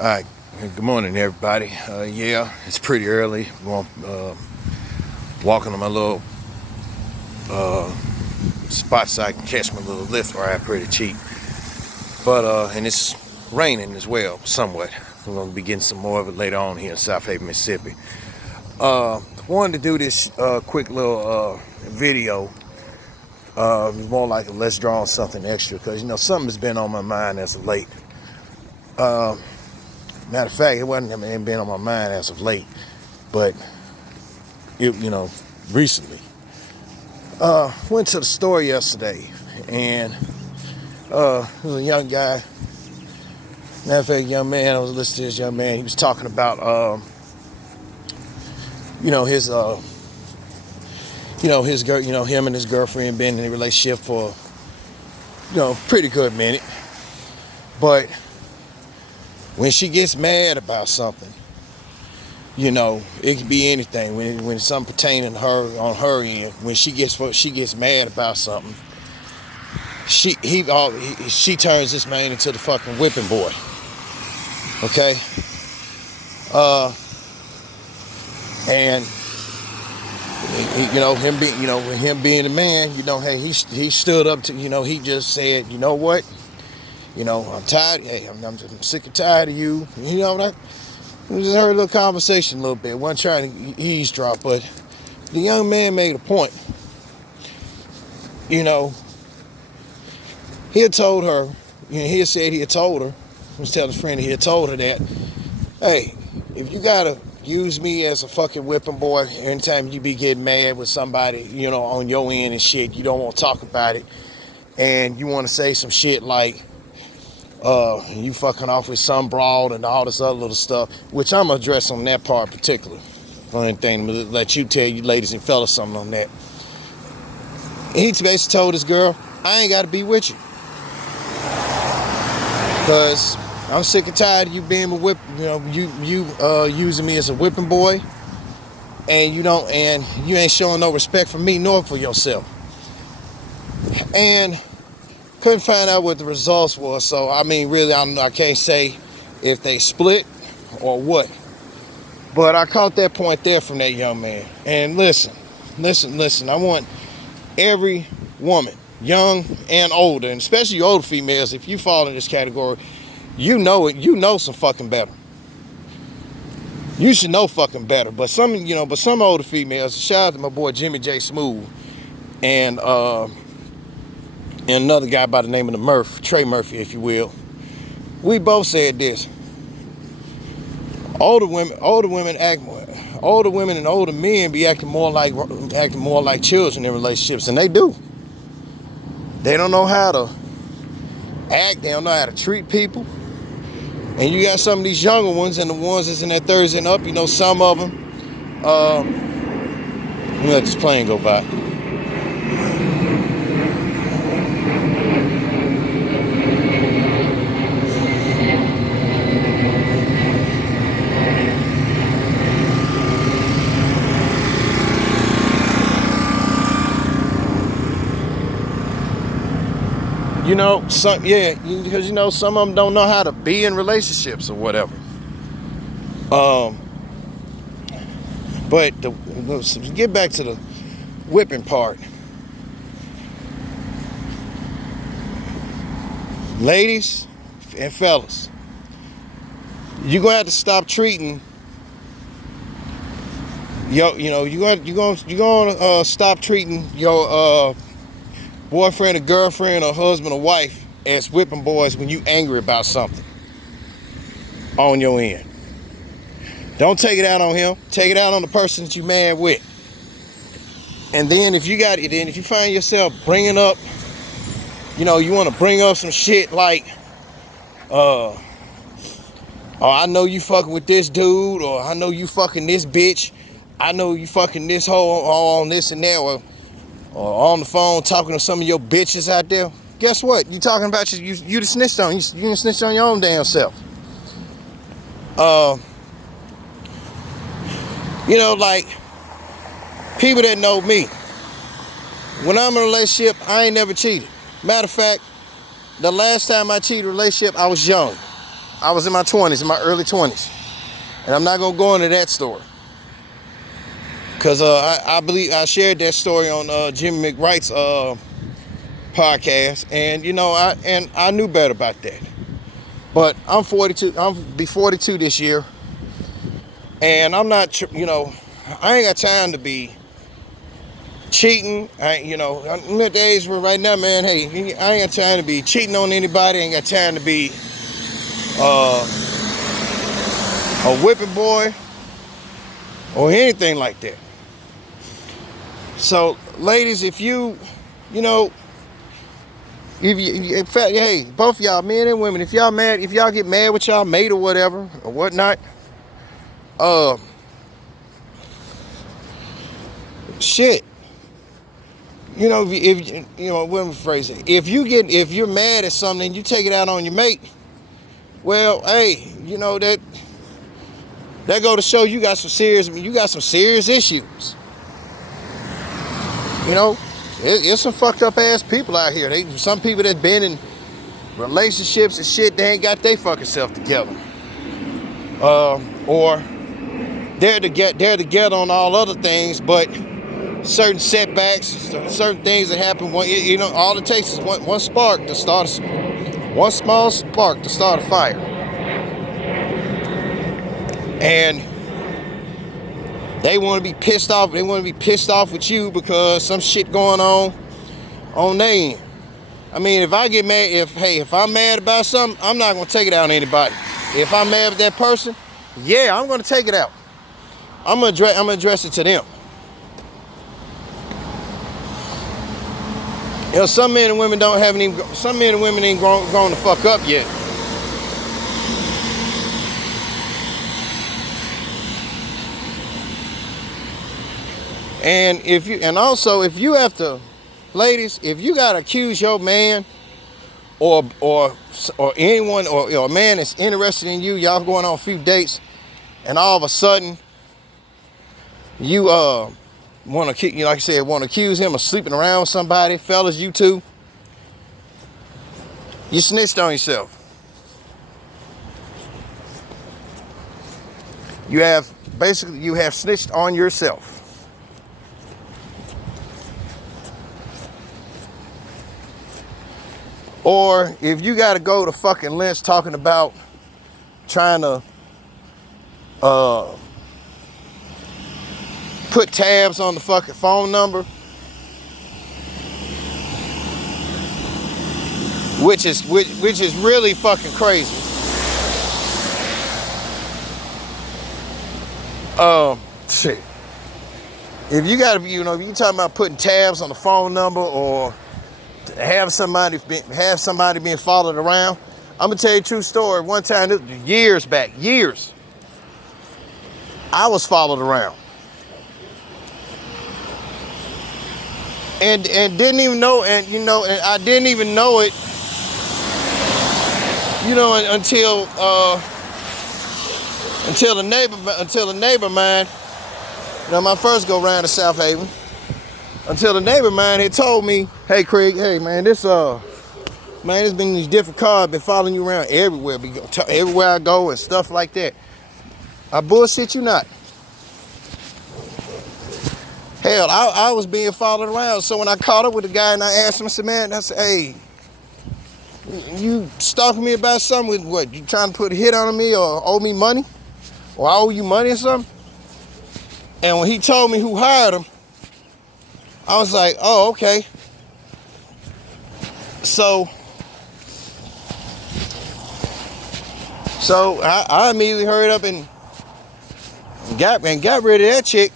All right, good morning, everybody. Yeah, it's pretty early. Walking on my little spot so I can catch my little lift ride pretty cheap. But and it's raining as well, somewhat. We're gonna be getting some more of it later on here in South Haven, Mississippi. Wanted to do this quick little video. More like a let's draw on something extra, because something's been on my mind as of late. Matter of fact, it wasn't been on my mind as of late, but recently. Went to the store yesterday, and there was a young guy. Matter of fact, young man. I was listening to this young man. He was talking about his girl. Him and his girlfriend been in a relationship for pretty good minute, but when she gets mad about something, it could be anything. When it's something pertaining to her on her end, when she gets mad about something, she turns this man into the fucking whipping boy. Okay, and him being the man, hey, he stood up to, he just said, you know what. I'm tired. Hey, I'm sick and tired of you. We just heard a little conversation a little bit. Wasn't trying to eavesdrop, but the young man made a point. He had told her, he had told her, he was telling his friend, he had told her that, hey, if you gotta use me as a fucking whipping boy anytime you be getting mad with somebody, on your end and shit, you don't want to talk about it, and you want to say some shit like, you fucking off with some broad and all this other little stuff, which I'm gonna address on that part particular. Funny thing, let you tell you ladies and fellas something on that. He basically told this girl, I ain't gotta be with you, cause I'm sick and tired of you being a whip, using me as a whipping boy, and you ain't showing no respect for me nor for yourself. And couldn't find out what the results were, so really, I don't know. I can't say if they split or what. But I caught that point there from that young man. And listen. I want every woman, young and older, and especially you older females, if you fall in this category, you know some fucking better. You should know fucking better. But some older females. Shout out to my boy Jimmy J. Smooth and another guy by the name of Trey Murphy, if you will. We both said this. Older women and older men be acting more like children in relationships, and they do. They don't know how to act. They don't know how to treat people. And you got some of these younger ones, and the ones that's in their 30s and up. Some of them. Let me let this plane go by. Because some of them don't know how to be in relationships or whatever. But to get back to the whipping part, ladies and fellas, you're gonna have to stop treating you're gonna stop treating your boyfriend or girlfriend or husband or wife as whipping boys when you angry about something on your end. Don't take it out on him. Take it out on the person that you mad with. And then if you find yourself bringing up, you want to bring up some shit like, oh, I know you fucking with this dude, or I know you fucking this bitch, I know you fucking this hoe on this and that, or on the phone talking to some of your bitches out there. Guess what? You talking about you the snitched on. You done snitched on your own damn self. Like people that know me. When I'm in a relationship, I ain't never cheated. Matter of fact, the last time I cheated in a relationship, I was young. I was in my 20s, in my early 20s. And I'm not going to go into that story. Because I believe I shared that story on Jimmy McWright's podcast. And, I knew better about that. But I'm 42. I'm be 42 this year. And I'm not, I ain't got time to be cheating. I'm at the age where right now, man, hey, I ain't got time to be cheating on anybody. I ain't got time to be a whipping boy or anything like that. So, ladies, if in fact, hey, both of y'all, men and women, if y'all get mad with y'all mate or whatever or whatnot, shit. What I'm phrasing. If you're mad at something and you take it out on your mate, well, hey, that go to show you got some serious issues. It's some fucked up ass people out here. Some people that been in relationships and shit, they ain't got their fucking self together. Or they're together on all other things, but certain setbacks, certain things that happen. All it takes is one spark to start one small spark to start a fire. And they want to be pissed off. They want to be pissed off with you because some shit going on their end. I mean, if I get mad, if I'm mad about something, I'm not gonna take it out on anybody. If I'm mad with that person, yeah, I'm gonna take it out. I'm gonna address it to them. Some men and women ain't grown the fuck up yet. And if you have to, ladies, if you gotta accuse your man or anyone or a man that's interested in you, y'all going on a few dates, and all of a sudden you want to accuse him of sleeping around with somebody, fellas, you too. You snitched on yourself. You have snitched on yourself. Or if you got to go to fucking lengths talking about trying to put tabs on the fucking phone number, which is really fucking crazy. Shit. If you gotta, if you talking about putting tabs on the phone number or have somebody being followed around, I'm gonna tell you a true story. One time, years back, I was followed around. And didn't even know, and I didn't even know it, until the neighbor of mine, my first go round to South Haven, until the neighbor of mine had told me, hey Craig, hey man, there's been these different cars been following you around everywhere, everywhere I go and stuff like that. I bullshit you not. Hell, I was being followed around. So when I caught up with the guy and I asked him, I said, man, hey, you stalking me about something? With what? You trying to put a hit on me or owe me money? Or I owe you money or something? And when he told me who hired him, I was like, oh, okay. So I immediately hurried up and got rid of that chick.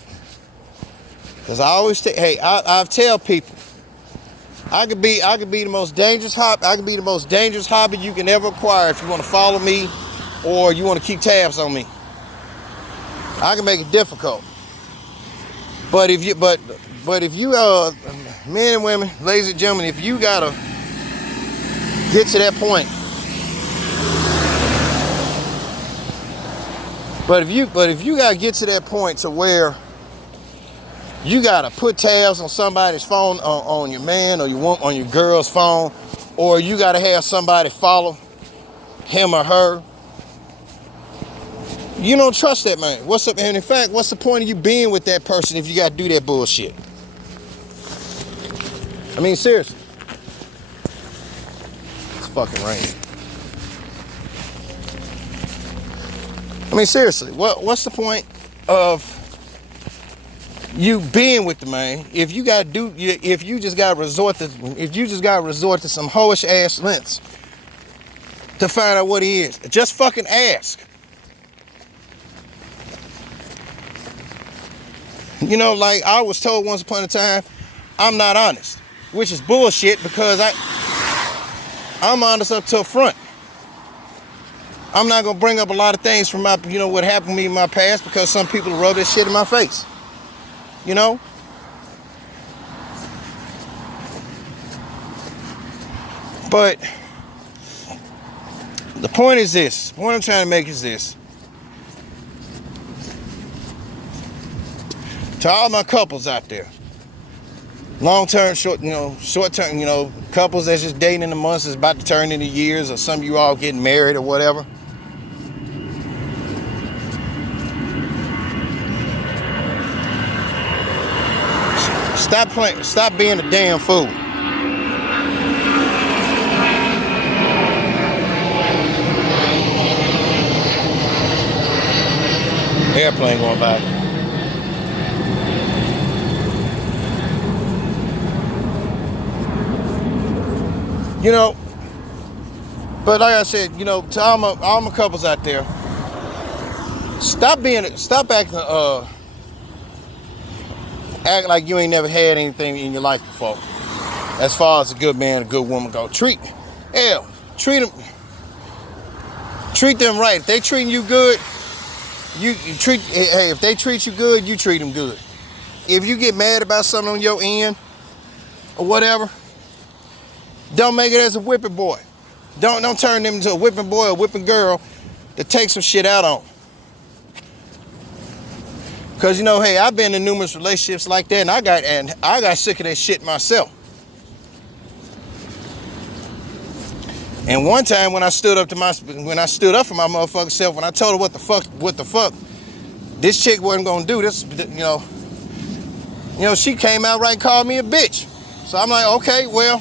Cause I always I tell people, I could be the most dangerous hobby you can ever acquire if you want to follow me or you want to keep tabs on me. I can make it difficult. But if you men and women, ladies and gentlemen, if you gotta get to that point, but if you gotta get to that point to where you gotta put tabs on somebody's phone, on your man or on your girl's phone, or you gotta have somebody follow him or her, You don't trust that man. What's up? And in fact, what's the point of you being with that person if you gotta do that bullshit? I mean, seriously. It's fucking raining. I mean, seriously, what's the point of you being with the man if you just gotta resort to some hoish ass lengths to find out what he is? Just fucking ask. You know, like I was told once upon a time, I'm not honest, which is bullshit because I'm honest up to the front. I'm not gonna bring up a lot of things from my, what happened to me in my past because some people wrote this shit in my face. You know? But the point is this. What I'm trying to make is this. To all my couples out there, long-term, short-term, couples that's just dating in the months, is about to turn into years, or some of you all getting married or whatever. Stop being a damn fool. Airplane going by. But like I said, to all my couples out there, stop acting act like you ain't never had anything in your life before. As far as a good man, a good woman go, treat them right. If they treating you good, if they treat you good, you treat them good. If you get mad about something on your end or whatever, don't make it as a whipping boy. Don't turn them into a whipping boy or whipping girl to take some shit out on. Cause hey, I've been in numerous relationships like that, and I got sick of that shit myself. And one time when I stood up for my motherfucking self, when I told her what the fuck, this chick wasn't gonna do this, she came out right and called me a bitch. So I'm like, okay, well,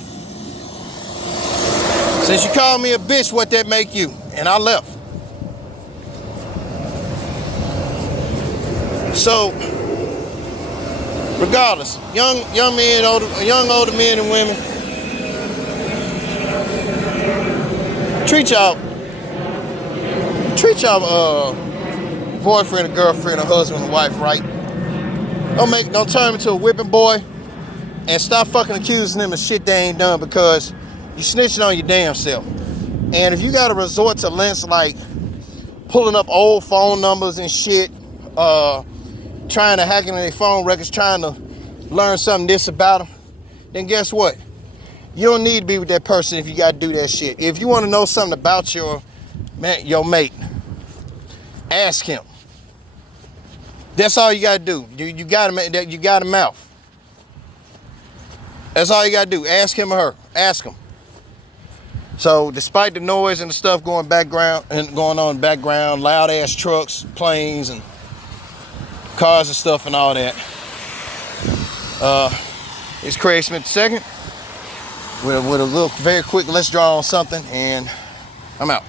since you called me a bitch, what that make you? And I left. So, regardless, young men, older men and women, treat y'all boyfriend or girlfriend or husband or wife right. Don't turn them into a whipping boy, and stop fucking accusing them of shit they ain't done, because you snitching on your damn self. And if you gotta resort to lengths like pulling up old phone numbers and shit, trying to hack into their phone records, trying to learn something about them, then guess what? You don't need to be with that person if you gotta do that shit. If you want to know something about your mate, ask him. That's all you gotta do. You got a mouth. That's all you gotta do. Ask him or her. Ask him. So, despite the noise and the stuff going on in the background, loud ass trucks, planes, and cars and stuff and all that, it's Craig Smith II with a little very quick let's draw on something, and I'm out.